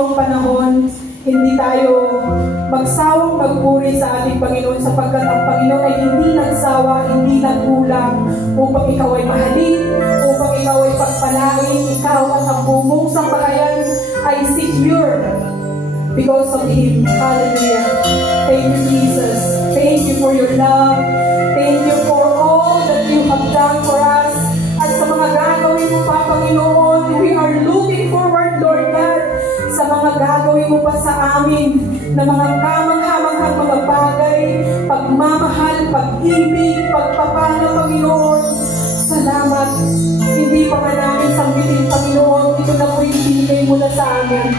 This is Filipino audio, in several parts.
ginawang panahon, hindi tayo magsawang magpuri sa ating Panginoon sapagkat ang Panginoon ay hindi nagsawa, hindi nagkulang upang ikaw ay mahalin, upang ikaw ay pagpalain, ikaw at ang buong sambahayan ay secure because of Him. Hallelujah. Thank you, Jesus. Thank you for your love. Thank you for all that you have done for us. At sa mga gagawin mo pa, Panginoon, we are looking forward, Lord God, sa mga gagawin mo pa sa amin na mga kamanghamanghang mga bagay, pagmamahal, pag-ibig, pagpapala, Panginoon. Salamat. Hindi pa nga namin sambitin, Panginoon, ito na po yung binigay mo na sa amin.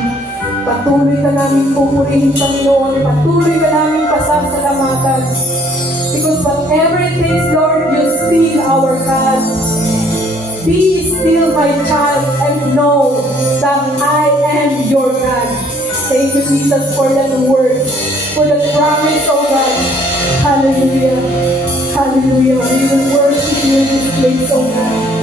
Patuloy ka namin pupurihin, Panginoon. Patuloy ka namin pasasalamatan. Because whatever it is, Lord, you still our God. Be still my child and know that I am your God. Thank you, Jesus, for that word, for that promise, oh God. Hallelujah. Hallelujah. We will worship you in this place, oh God.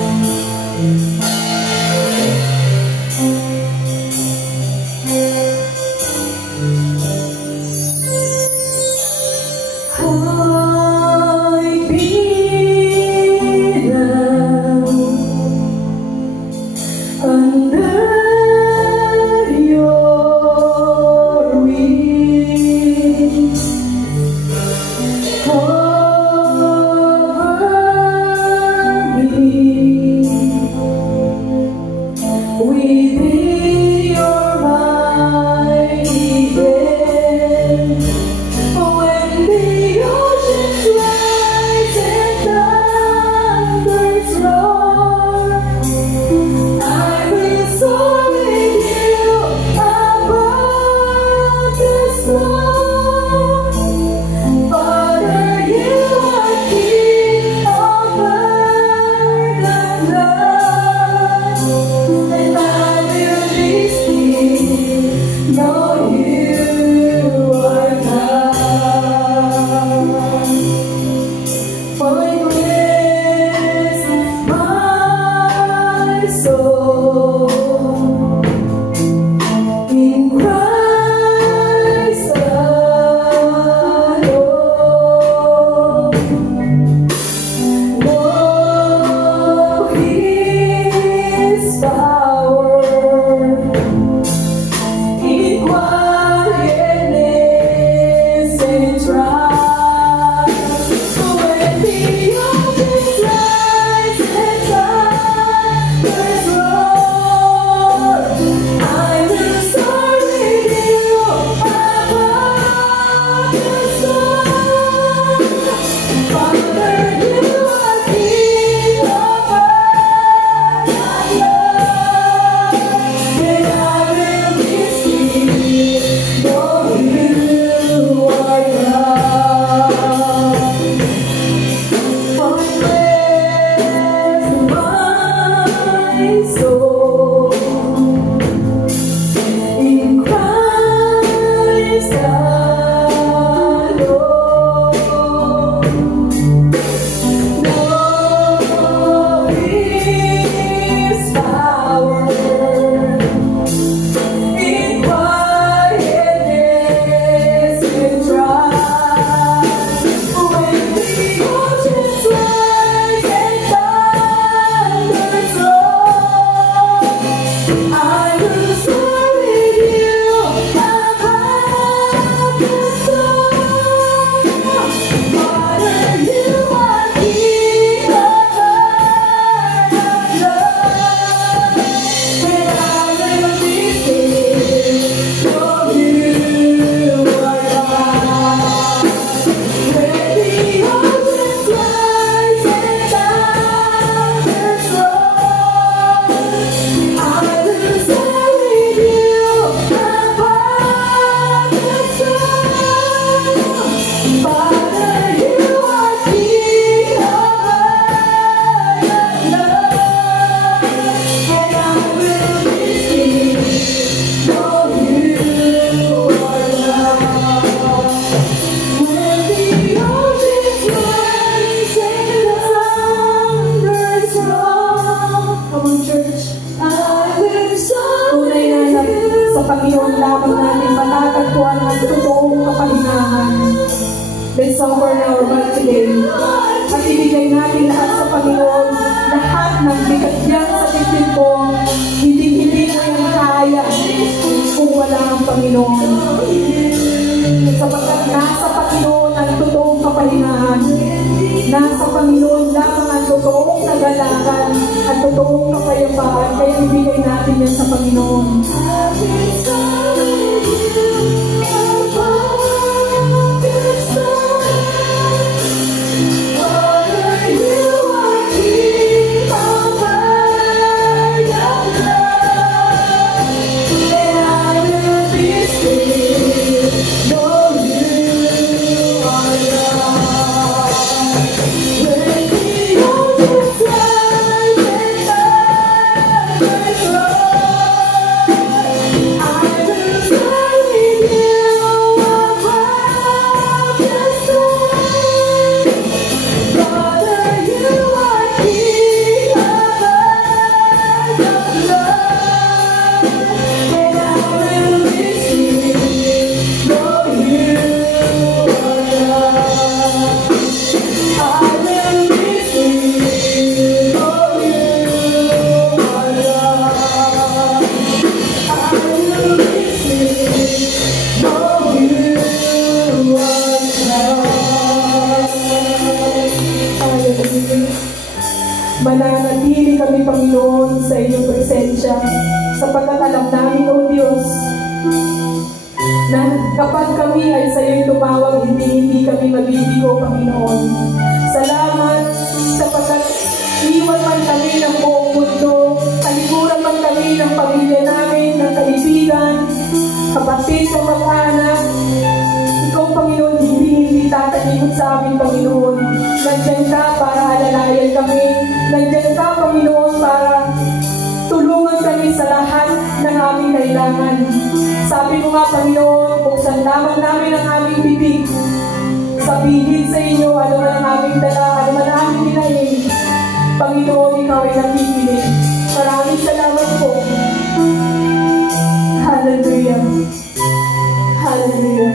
Panginoon, lahat ng bigat yan sa dibdib ko, hindi mo yan kaya kung wala ang Panginoon. Sapagkat nasa Panginoon ang totoong kapahingahan. Nasa Panginoon lamang ang totoong kagalakan, ang totoong kapayapaan, kaya ibigay natin yan sa Panginoon. Mananatili kami, Panginoon, sa iyong presensya, sapagkat alam namin, O Diyos, na kapag kami ay sa iyo'y tumawag, hindi kami mabibigo, Panginoon. Salamat, sapagkat iwan man kami ng buong mundo, talikuran man kami ng pamilya namin, ng kaibigan, kapatid, kamag-anak, ikaw, Panginoon, hindi tatalikod sa amin, Panginoon. Nandiyan ka para alalayan kami. Nandiyan ka, Panginoon, para tulungan kami sa lahat ng aming kailangan. Sabi mo nga, Panginoon, buksan lamang namin ang aming bibig. Sabihin sa inyo, ano man ang aming dala, ano man ang aming hinahin. Panginoon, ikaw ay nakikinig. Maraming salamat po. Hallelujah. Hallelujah.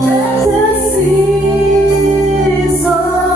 As the sea is on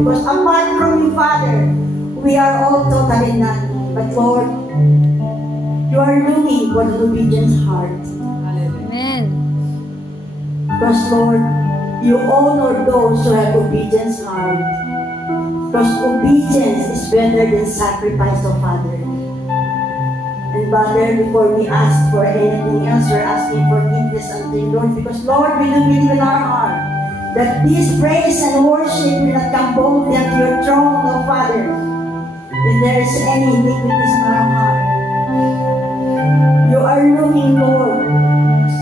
Because apart from you, Father, we are all totally nothing. But Lord, you are looking for the obedient heart. Amen. Because Lord, you honor those who have obedience heart. Because obedience is better than sacrifice, oh Father. And Father, before we ask for anything else, we're asking forgiveness unto you, Lord. Because Lord, we do believe in our heart that this praise and worship will not come boldly unto your throne, O Father, if there is any iniquities in our heart. You are looking, Lord,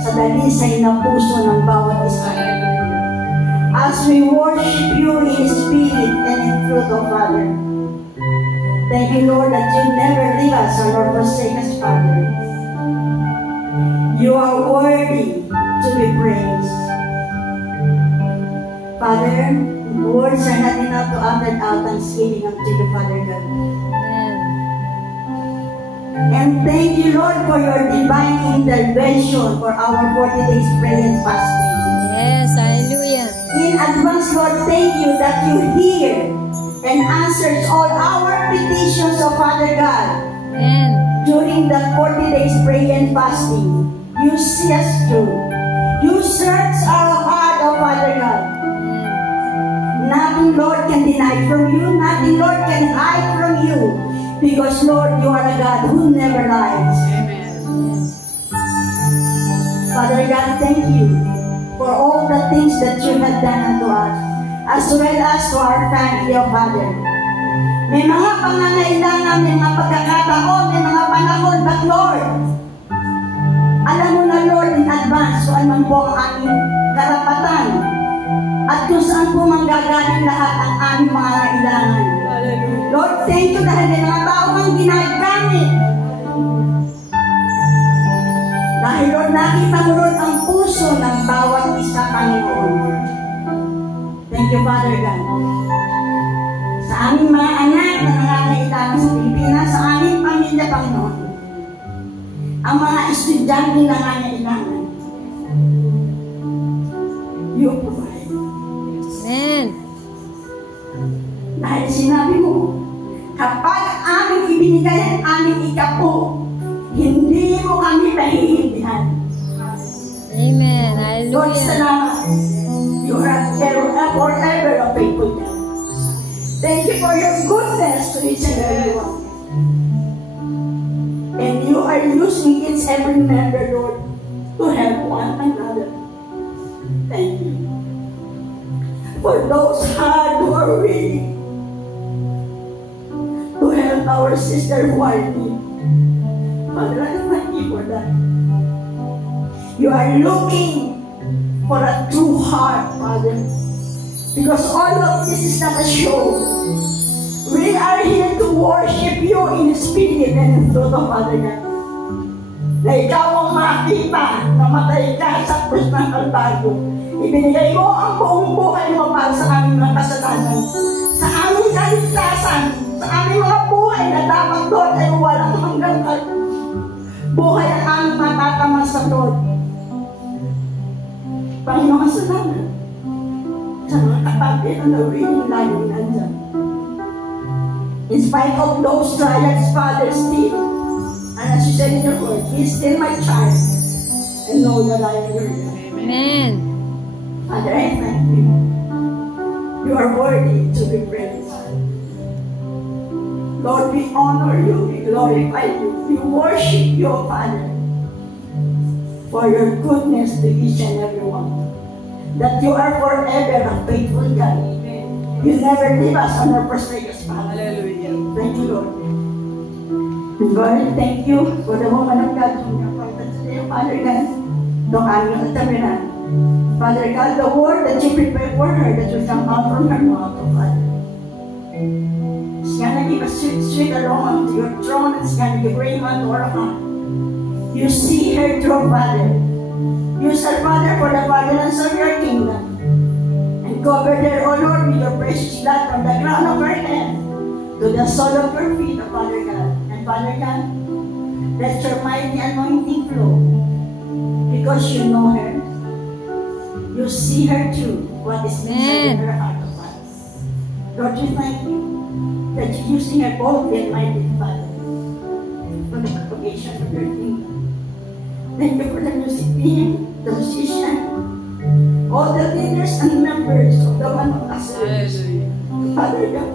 sa dalisay na puso ng bawat isa. As we worship you in spirit and in truth, O Father. Thank you, Lord, that you never leave us or forsake us, Father. You are worthy to be praised. Father, words are not enough to utter out thanksgiving unto you, Father God. And thank you, Lord, for your divine intervention for our 40 days prayer and fasting. Yes, hallelujah. In advance, Lord, thank you that you hear and answers all our petitions, of Father God. Amen. During the 40 days prayer and fasting, you see us through. You search our heart, of Father God. Nothing, Lord, can deny from you. Nothing, Lord, can hide from you. Because, Lord, you are a God who never lies. Amen. Father God, thank you for all the things that you have done unto us, as well as to our family, O Father. May mga pangangailangan, may mga pagkakataon, may mga panahon, but Lord, alam mo na, Lord, in advance kung anong po ang aming karapatan at kung saan po manggagaling lahat ang aming mga kailangan. Lord, thank you dahil may mga tao ang ginagamit. Dahil, Lord, nakita mo, Lord, ang puso ng bawat isa, Panginoon. Thank you, Father God. Sa aming mga anak na nangangailangan sa Pilipinas, sa aming pamilya, Panginoon. Ang mga estudyante na nangangailangan. You provide. Amen. Dahil sinabi mo, kapag aming ibinigay ang aming ikapo, hindi mo kami pahihindihan. Amen. Lord, Hallelujah. salamat. You are forever a faithful God. Thank you for your goodness to each and every one. And you are using each every member, Lord, to help one another. Thank you. For those hard who are willing to help our sister who are in need. Father, I thank you for that. You are looking for a true heart, Father. Because all of this is not a show. We are here to worship you in spirit and in truth, Father God. Na ikaw ang makita, namatay ka sa krus ng Kalbaryo. Ibinigay mo ang buong buhay mo para sa aming mga kasalanan, sa aming kaligtasan, sa aming mga buhay na dapat doon ay walang hanggang buhay ang aming matatamasa, Lord. aming mga kasalanan. Sa mga kapatid na nawin laging nandyan. In spite of those trials, Father, still, and as you said in your word, He is still my child, and know that I am your God. Amen. Father, I thank you. You are worthy to be praised. Lord, we honor you, we glorify you, we worship you, Father, for your goodness to each and every one. That you are forever a faithful God. You never leave us on our forsake us, Father. Hallelujah. Thank you, Lord. And God, thank you for the woman of God whom you appointed today, Father God. Nung aming katabinan. Father God, the word that you prepared for her, that will come out from her mouth, Father. It's gonna give a sweet, sweet aroma to your throne. It's gonna give raiment to our heart. You see her through, Father. Use her, Father, for the furtherance of your kingdom. And cover her, O Lord, with your precious blood from the crown of her head to the sole of her feet, O Father God. And Father God, let your mighty anointing flow. Because you know her. You see her too, what is inside her heart, O Father. Lord, we thank you that you using her boldly and mighty, Father, for the propagation of your kingdom. Thank you for the music team, the musician, all the leaders and members of the one of us. Father God,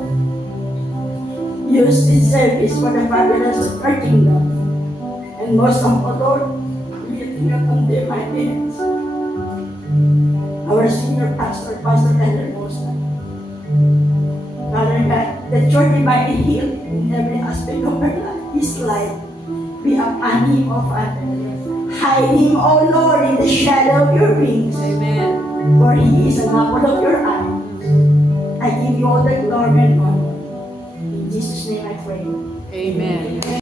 use this service for the fabulous of our kingdom. And most of all, Lord, lifting up on their mighty hands. Our senior pastor, Pastor Elder Mosa. Father God, that your divine heal in every aspect of her life, his life, be upon him, O Father. Hide him, O Lord, in the shadow of your wings. Amen. For he is an apple of your eye. I give you all the glory and honor. In Jesus' name I pray. Amen.